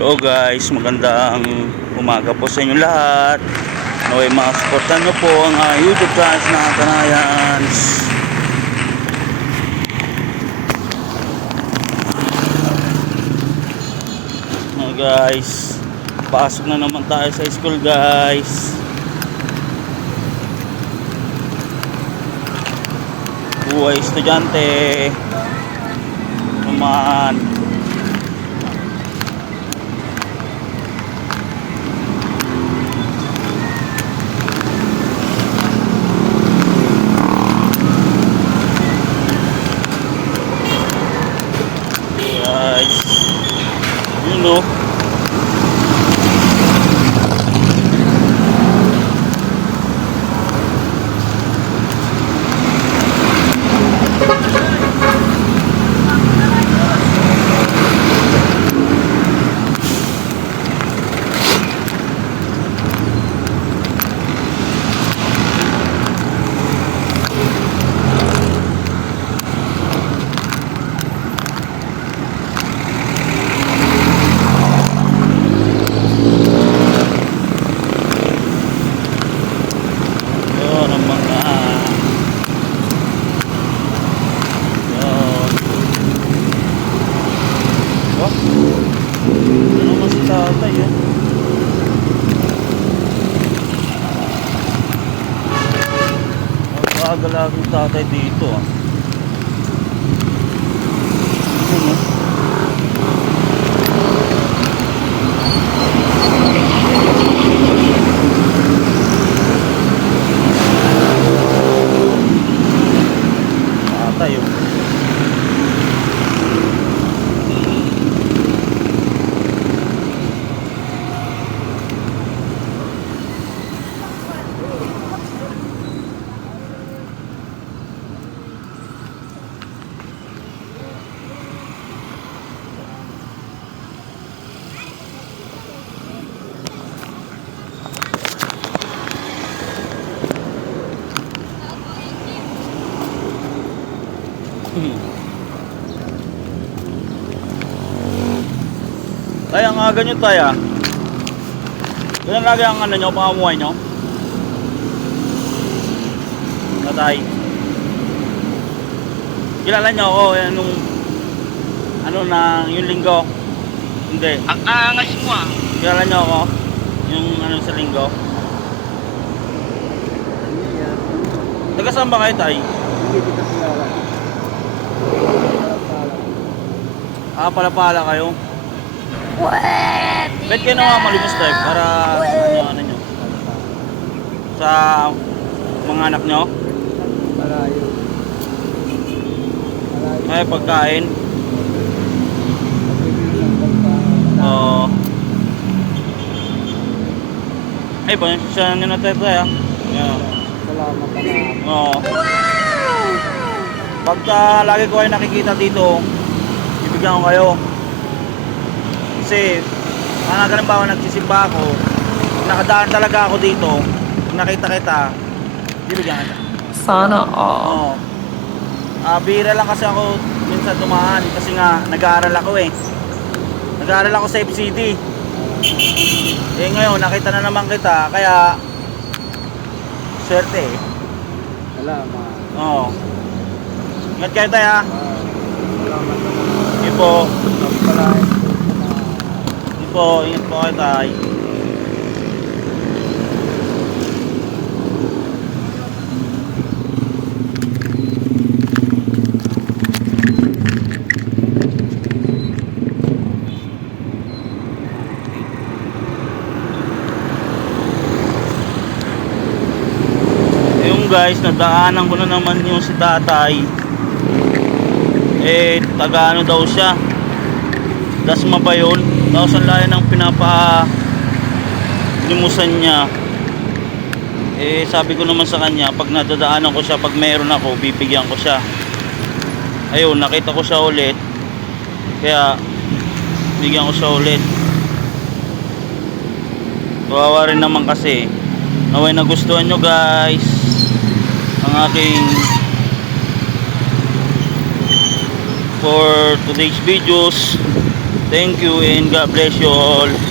Hello guys, magandang umaga po sa inyo lahat. Naway makasuportan nyo po ang ah, YouTube channel ng Kanayan. Oh guys, pasok na naman tayo sa school guys. Buhay estudyante. Naman. guys you know yun ang mga yun oh ano si tatay eh Nagkagalagong tatay dito ah. Ano? Tatay oh. Hmm. Tay, ang aga nyo tay ah. Ganyan lagi ang ano nyo, pangamuhay nyo. Tatay. Kilala nyo ako, yan nung ano na, yung linggo. Hindi. Ang angas mo ah. Kilala nyo ako, yung ano sa linggo. Taga saan ba kayo tay? Ah, pala-pala kayo. Pwede Bet kayo na nga malimos tayo para ano, ano nyo. Sa mga anak nyo. Ay, pagkain. Oo. Ay, ba, siya nyo na tayo tayo. ah. Yeah. Salamat ka na. Oo. Pagka lagi ko kayo nakikita dito, bibigyan ko kayo. Kasi, mga ganun nagsisimba ako, nakadaan talaga ako dito, kung nakita kita, bibigyan kita. Sana all. Oo. Ah, bira lang kasi ako minsan dumaan kasi nga nag-aaral ako eh. Nag-aaral ako sa FCD. Eh ngayon, nakita na naman kita, kaya swerte eh. Salamat. Oo. Ingat kayo tayo ha. Ah, Salamat ka na. Sige po. Pagpalain ko na. Sige po. Ingat po kayo tayo. Guys, nadaanan ko na naman yung si tatay. Eh, taga ano daw siya. Dasma ba? Tapos ang layo ng pinapa limusan niya. Eh, sabi ko naman sa kanya, pag nadadaanan ko siya, pag meron ako, bibigyan ko siya. Ayun, nakita ko siya ulit. Kaya, bigyan ko siya ulit. Kawawa rin naman kasi. Naway nagustuhan nyo guys. Ang aking for today's videos Thank you and God bless you all.